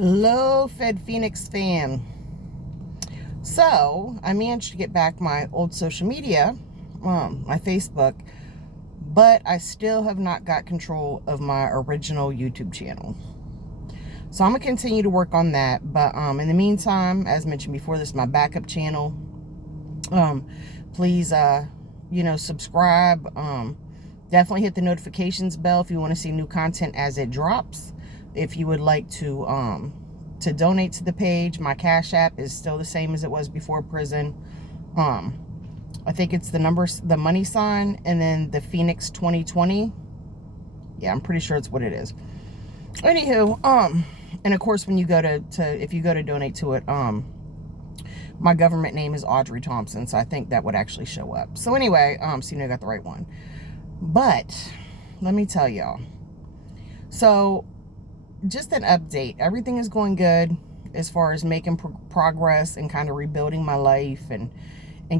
Hello, Fed Phoenix fam. So, I managed to get back my old social media, my Facebook, but I still have not got control of my original YouTube channel. So I'm going to continue to work on that. But in the meantime, as mentioned before, this is my backup channel. Please, subscribe. Definitely hit the notifications bell if you want to see new content as it drops. If you would like to donate to the page, my Cash App is still the same as it was before prison. I think it's the money sign, and then the Phoenix 2020. Yeah, I'm pretty sure it's what it is. Anywho, and of course, when you go if you go to donate to it, my government name is Audrey Thompson, so I think that would actually show up. So anyway, so you know I got the right one. But let me tell y'all. So just an update. Everything is going good as far as making progress and kind of rebuilding my life and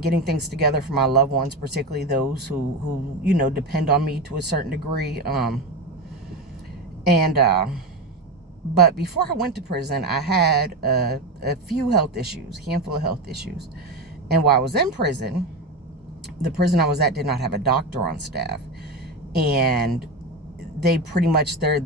getting things together for my loved ones, particularly those who depend on me to a certain degree. But before I went to prison, I had a few health issues, handful of health issues. And while I was in prison, the prison I was at did not have a doctor on staff. And they pretty much, their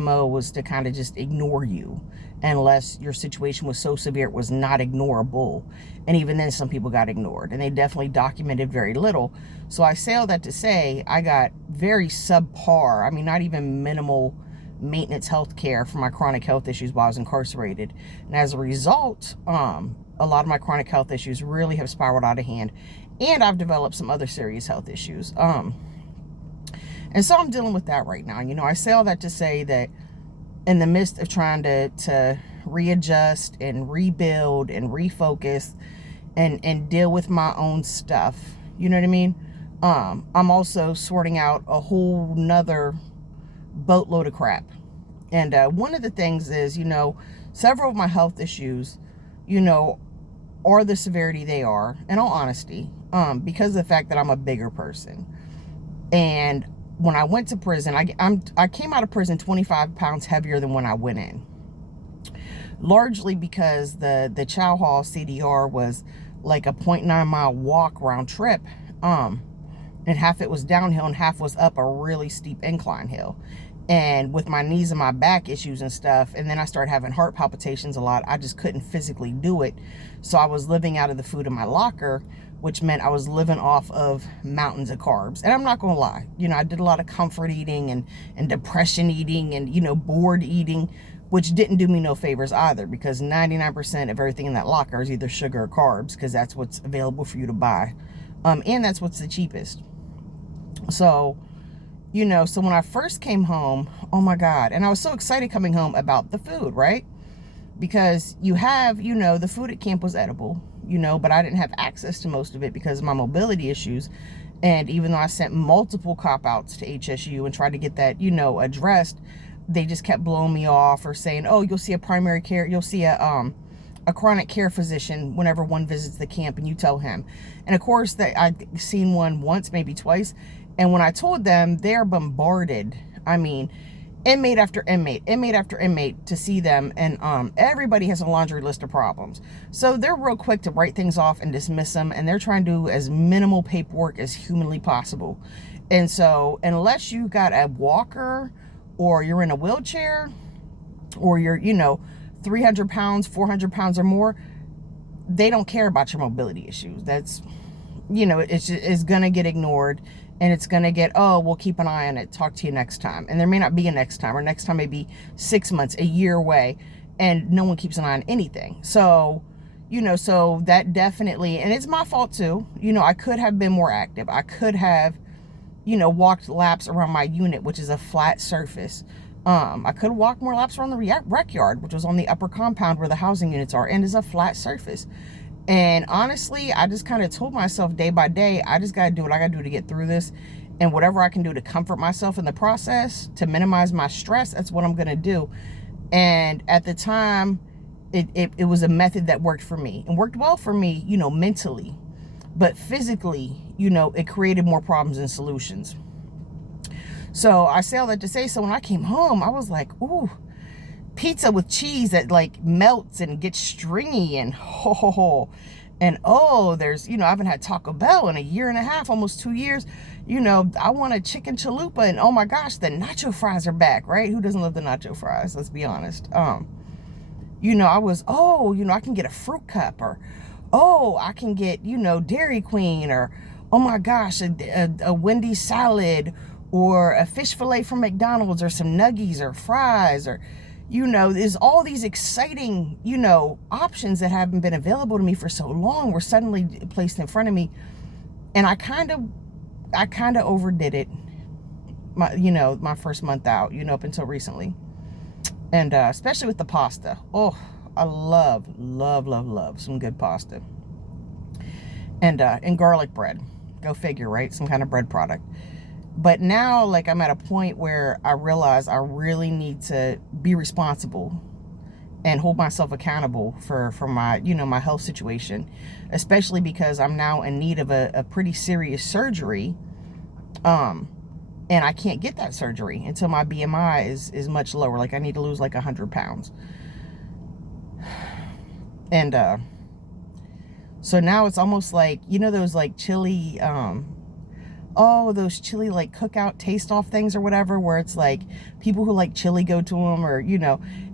MO was to kind of just ignore you unless your situation was so severe it was not ignorable. And even then, some people got ignored, and they definitely documented very little. So I say all that to say, I got very subpar, I mean, not even minimal maintenance health care for my chronic health issues while I was incarcerated. And as a result, a lot of my chronic health issues really have spiraled out of hand, and I've developed some other serious health issues. And so I'm dealing with that right now. I say all that to say that in the midst of trying to readjust and rebuild and refocus and deal with my own stuff, you know what I mean? I'm also sorting out a whole nother boatload of crap. And one of the things is, several of my health issues, are the severity they are, in all honesty, because of the fact that I'm a bigger person. And when I went to prison, I came out of prison 25 pounds heavier than when I went in. Largely because the Chow Hall CDR was like a 0.9 mile walk round trip. And half it was downhill and half was up a really steep incline hill. And with my knees and my back issues and stuff, and then I started having heart palpitations a lot, I just couldn't physically do it. So I was living out of the food in my locker, which meant I was living off of mountains of carbs. And I'm not going to lie, I did a lot of comfort eating and depression eating and, bored eating, which didn't do me no favors either, because 99% of everything in that locker is either sugar or carbs, because that's what's available for you to buy. And that's what's the cheapest. So, so when I first came home, oh my God, and I was so excited coming home about the food, right? Because you have, the food at camp was edible, but I didn't have access to most of it because of my mobility issues. And even though I sent multiple cop-outs to HSU and tried to get that, addressed, they just kept blowing me off or saying, oh, you'll see a chronic care physician whenever one visits the camp, and you tell him. And of course, I'd seen one once, maybe twice. And when I told them, they're bombarded. I mean, inmate after inmate to see them. And everybody has a laundry list of problems. So they're real quick to write things off and dismiss them. And they're trying to do as minimal paperwork as humanly possible. And so unless you got a walker or you're in a wheelchair or you're, 300 pounds, 400 pounds or more, they don't care about your mobility issues. That's, it's going to get ignored. And it's going to get, oh, we'll keep an eye on it. Talk to you next time. And there may not be a next time, or next time may be 6 months, a year away. And no one keeps an eye on anything. So, so that definitely, and it's my fault too. I could have been more active. I could have, walked laps around my unit, which is a flat surface. I could have walked more laps around the rec yard, which was on the upper compound where the housing units are, and is a flat surface. And honestly, I just kind of told myself day by day, I just got to do what I got to do to get through this. And whatever I can do to comfort myself in the process, to minimize my stress, that's what I'm going to do. And at the time, it was a method that worked for me and worked well for me, mentally. But physically, it created more problems than solutions. So I say all that to say, so when I came home, I was like, ooh, pizza with cheese that like melts and gets stringy, and and oh, there's, I haven't had Taco Bell in a year and a half, almost 2 years. I want a chicken chalupa, and oh my gosh, the nacho fries are back, right? Who doesn't love the nacho fries? Let's be honest. I was, I can get a fruit cup, or oh, I can get, Dairy Queen, or oh my gosh, a Wendy's salad, or a fish fillet from McDonald's, or some nuggies, or fries, or there's all these exciting, options that haven't been available to me for so long were suddenly placed in front of me. And I kind of overdid it, my first month out, up until recently. And especially with the pasta. Oh, I love some good pasta. And garlic bread. Go figure, right? Some kind of bread product. But now, like, I'm at a point where I realize I really need to be responsible and hold myself accountable for my, my health situation, especially because I'm now in need of a pretty serious surgery. And I can't get that surgery until my BMI is much lower. Like, I need to lose like 100 pounds. And so now it's almost like, those like chili, those chili like cookout taste off things or whatever, where it's like people who like chili go to them, or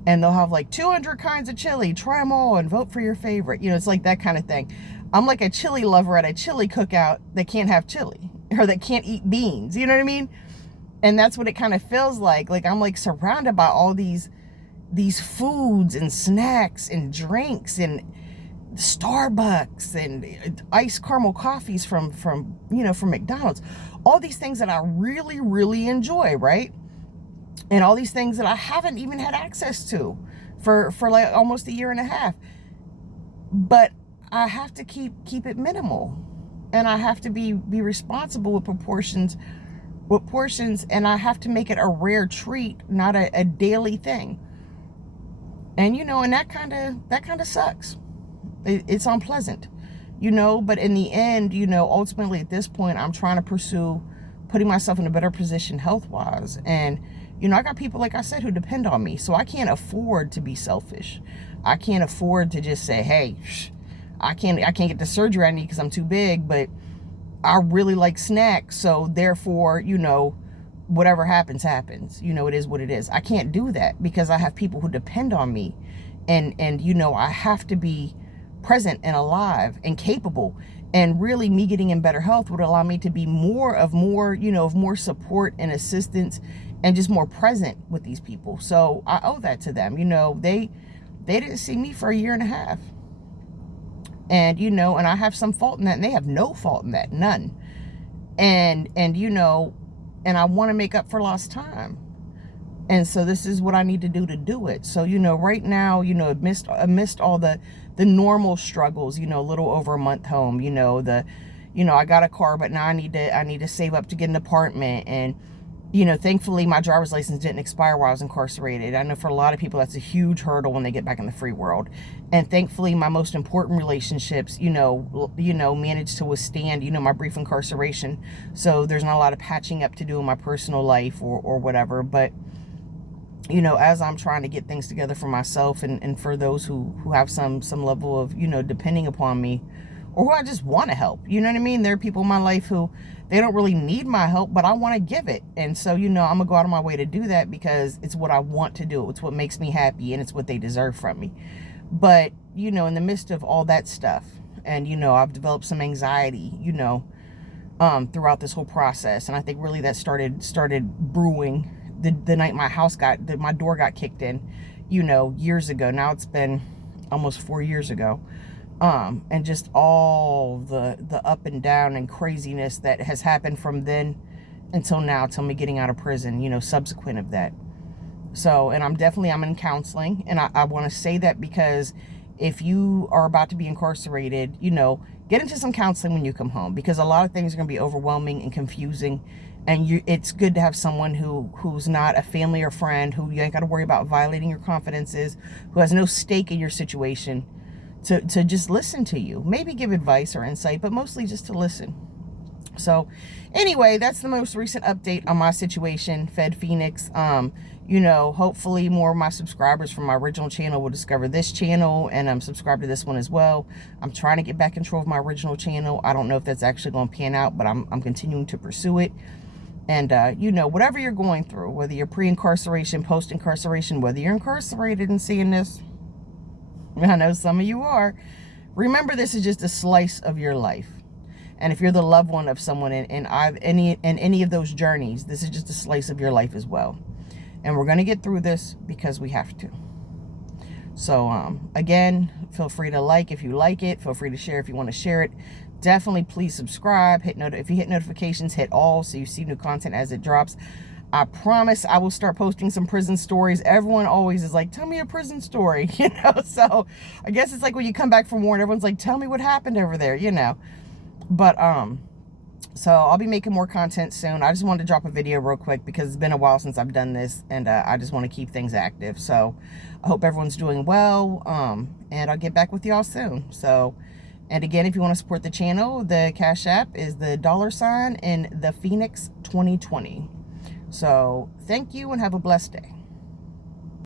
and they'll have like 200 kinds of chili, try them all and vote for your favorite. It's like that kind of thing. I'm like a chili lover at a chili cookout that can't have chili, or that can't eat beans, you know what I mean? And that's what it kind of feels like. Like, I'm like surrounded by all these foods and snacks and drinks and Starbucks and iced caramel coffees from McDonald's, all these things that I really, really enjoy, right? And all these things that I haven't even had access to for like almost a year and a half. But I have to keep it minimal, and I have to be responsible with portions, and I have to make it a rare treat, not a daily thing. And and that kind of sucks. It's unpleasant, but in the end, ultimately at this point, I'm trying to pursue putting myself in a better position health-wise. And, I got people, like I said, who depend on me. So I can't afford to be selfish. I can't afford to just say, hey, I can't get the surgery I need because I'm too big, but I really like snacks. So therefore, whatever happens. It is what it is. I can't do that because I have people who depend on me. And I have to be present and alive and capable. And really, me getting in better health would allow me to be more support and assistance, and just more present with these people. So I owe that to them. They didn't see me for a year and a half. And, and I have some fault in that, and they have no fault in that, none. And and I want to make up for lost time. And so this is what I need to do it. So, right now, amidst all the normal struggles, a little over a month home, I got a car, but now I need to save up to get an apartment. And, thankfully my driver's license didn't expire while I was incarcerated. I know for a lot of people, that's a huge hurdle when they get back in the free world. And thankfully my most important relationships, managed to withstand, my brief incarceration. So there's not a lot of patching up to do in my personal life or whatever. But, as I'm trying to get things together for myself and for those who have some level of, depending upon me, or who I just want to help, you know what I mean? There are people in my life who, they don't really need my help, but I want to give it. And so, I'm going to go out of my way to do that because it's what I want to do. It's what makes me happy, and it's what they deserve from me. But, in the midst of all that stuff, and, I've developed some anxiety, throughout this whole process. And I think really that started brewing the night my door got kicked in, years ago. Now it's been almost 4 years ago. And just all the up and down and craziness that has happened from then until now, till me getting out of prison, subsequent of that. So, and I'm in counseling, and I want to say that because if you are about to be incarcerated, get into some counseling when you come home, because a lot of things are going to be overwhelming and confusing. And it's good to have someone who's not a family or friend, who you ain't got to worry about violating your confidences, who has no stake in your situation, to just listen to you. Maybe give advice or insight, but mostly just to listen. So anyway, that's the most recent update on my situation, Fed Phoenix. You know, hopefully more of my subscribers from my original channel will discover this channel and subscribe to this one as well. I'm trying to get back control of my original channel. I don't know if that's actually going to pan out, but I'm continuing to pursue it. And, you know, whatever you're going through, whether you're pre-incarceration, post-incarceration, whether you're incarcerated and seeing this, I know some of you are, remember this is just a slice of your life. And if you're the loved one of someone in any of those journeys, this is just a slice of your life as well. And we're going to get through this because we have to. So, again, feel free to like if you like it. Feel free to share if you want to share it. Definitely please subscribe. If you hit notifications, hit all so you see new content as it drops. I promise I will start posting some prison stories. Everyone always is like, tell me a prison story, you know. So I guess it's like when you come back from war and everyone's like, tell me what happened over there, you know. But so I'll be making more content soon. I just wanted to drop a video real quick because it's been a while since I've done this, and I just want to keep things active. So I hope everyone's doing well, and I'll get back with y'all soon. So, and again, if you want to support the channel, the Cash App is the $sign and the Phoenix 2020. So thank you and have a blessed day.